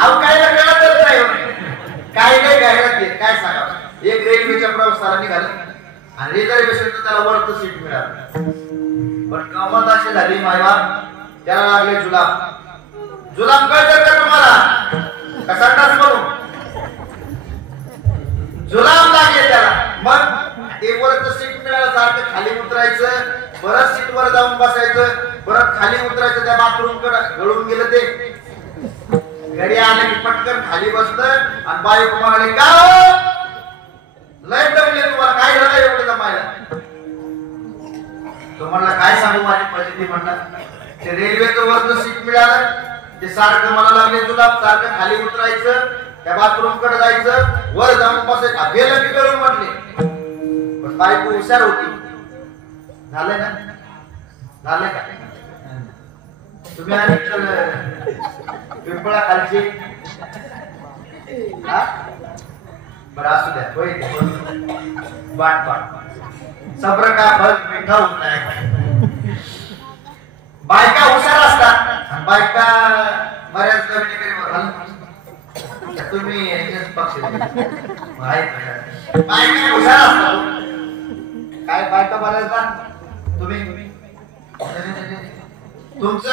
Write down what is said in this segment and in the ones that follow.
अहो काय कळतच नाही काय नाही घरात काय सांगा. एक रेल्वेच्या प्रवासाला निघालं आणि रिझर्वेशन त्याला वरचं सीट मिळालं. पण गंमत अशी झाली मायवा त्याला लागले जुलाब. जुलाब कळतं का तुम्हाला कसा टाच म्हणून जुलाब लागले त्याला. मग ते वरचं सीट मिळालं सारखं खाली उतरायचं परत सीट वर जाऊन बसायचं परत खाली उतरायचं. त्या बाथरूम कडे गळून गेलं ते. घरी आलं की पटकन खाली बसलं आणि बायको म्हणाले का लय दमले तुम्हाला काय झालं एवढं जमायला. तो म्हणला काय सांगू माझी परिस्थिती. म्हणला ते रेल्वेचं वरचं सीट मिळालं ते सारखं मला लागले जुलाब. सारखं खाली उतरायचं त्या बाथरूम कडे जायचं वर जाऊन बसायचं. गेलं की गळून म्हटले. पण बायको हुशार होती. झालंय ना झालंय का तुम्ही आणि पिंपळा खालची बरं असू द्या होय बाट सब्र का फल मिठा होत नाही. बायका हुशार असतात. बायका बऱ्याच तुम्ही पक्ष बायका हुशार असतात. काय बायका बऱ्याचदा तुम्ही तुमचं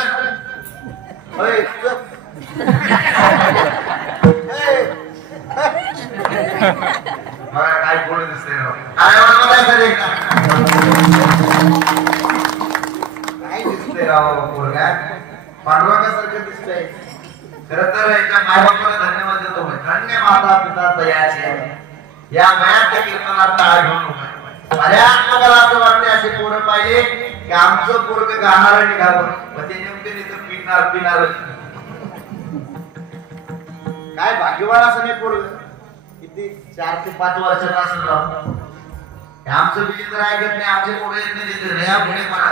होय काय बोलू दिसतंय काय दिसतंय राव पोरगा पांडुरंगासारखं दिसतंय. खरं तर याच्या मायबापाला धन्यवाद देतो. धन्य माता पिता दयाचे या मयाच्या कीर्तनात टाळ घेऊन बऱ्याच लोकांना असं वाटते असे पोरं पाहिजे की आमचं पोरग गाणारं निघावं. पण ते नेमके तिथं पिणार काय भाग्यवान असं नाही पोरग. किती 4 ते 5 वर्षाचा असं राहू आमचं बिजी तर ऐकत नाही. आमचे पुढे येत नाही तिथे ह्या पुढे मला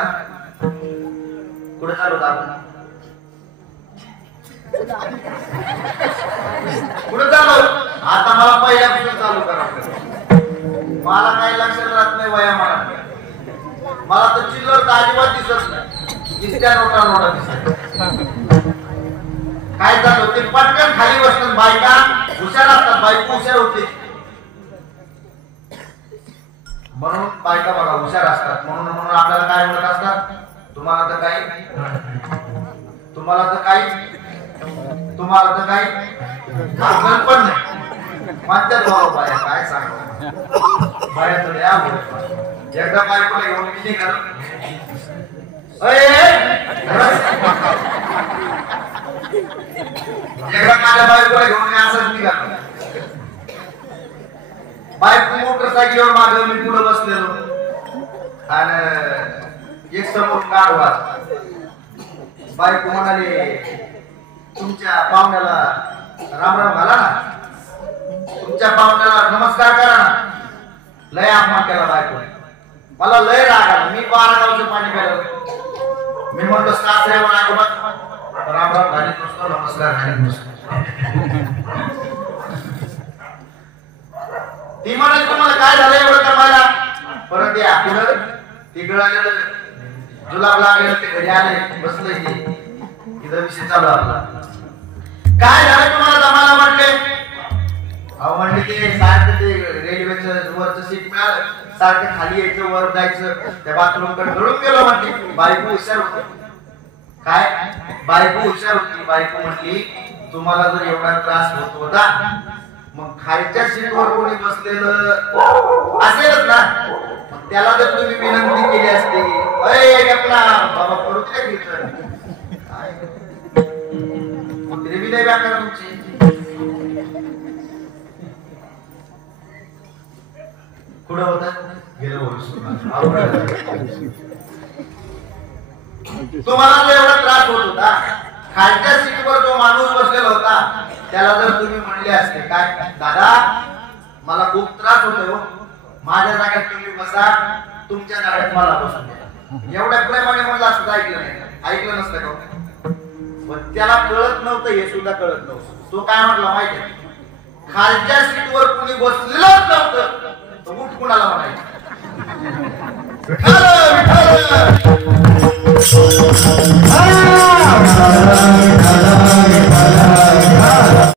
पुढे चालू आपण पुढे चालू. आता मला पहिल्यापासून चालू करावं. मला काही लक्षात राहत नाही वया मला तर चिल्लर तर अजिबात दिसत नाही. दिसत्या नोटा दिसत काय झालं ते पटकन खाली बसतात. बायका हुशार असतात. बायको हुशार होते म्हणून बायका बघा हुशार असतात. म्हणून आपल्याला काय म्हणत असतात तुम्हाला तर काही पण नाही म्हणतात भाऊ बाया काय सांगा बाया तर या एकदा बायकोला घेऊन मी निघालो. एकदा माझ्या बायकोला घेऊन मी असंच निघालो. बायको मोटरसायकलीवर मागं मी पुढे बसलेलो आणि एक समोर गाढवा. बायको म्हणाली तुमच्या पाहुण्याला राम राम घाला ना. तुमच्या पाहुण्याला नमस्कार करा ना. लय अपमान केला बायको. मला लय राग आला. मी 12 गावचं पाणी प्यायला. मी म्हणतो सासरे राम राम घालीत नसतो नमस्कार घालीत नसतो. ती म्हणाली तुम्हाला काय झालं एवढं कमायला. परत या पुढं ती गळालेलं जुलाब लागलेलं ते घरी आले बसले. तिथं विषय चालू आपला. काय झालं तुम्हाला जमायला म्हटले. अहो म्हणले ते सारखं ते रेल्वेचं वरचं सीट मिळालं सारखं खाली यायचं वर जायचं त्या बाथरूम कडे गळून गेलो म्हटली. बायको हुशार होती. काय बायको हुशार होती. बायको म्हटली तुम्हाला जर एवढा त्रास होत होता मग खालच्या सीटवर कोणी बसलेलं असेलच ना. मग त्याला जर तुम्ही विनंती केली असते आपला बाबा करू द्या ग्रेव्ही नाही व्याकरण तुमची. कुठं होता गेलं तुम्हाला जर एवढा त्रास होत होता खालच्या सीटवर जो माणूस बसलेला होता त्याला जर तुम्ही म्हणले असते काय दादा मला खूप त्रास होतोय माझ्या जागेत तुम्ही बसा तुमच्या जागेत मला बसून द्या. एवढ्या प्रेमाने म्हणलं असं ऐकलं नाही. ऐकलं नसतं का. पण त्याला कळत नव्हतं हे सुद्धा कळत नव्हतं. तो काय म्हटला माहिती खालच्या सीटवर कुणी बसलेलंच नव्हतं तो उठ कुणाला म्हणायचं विठ्ठल विठ्ठल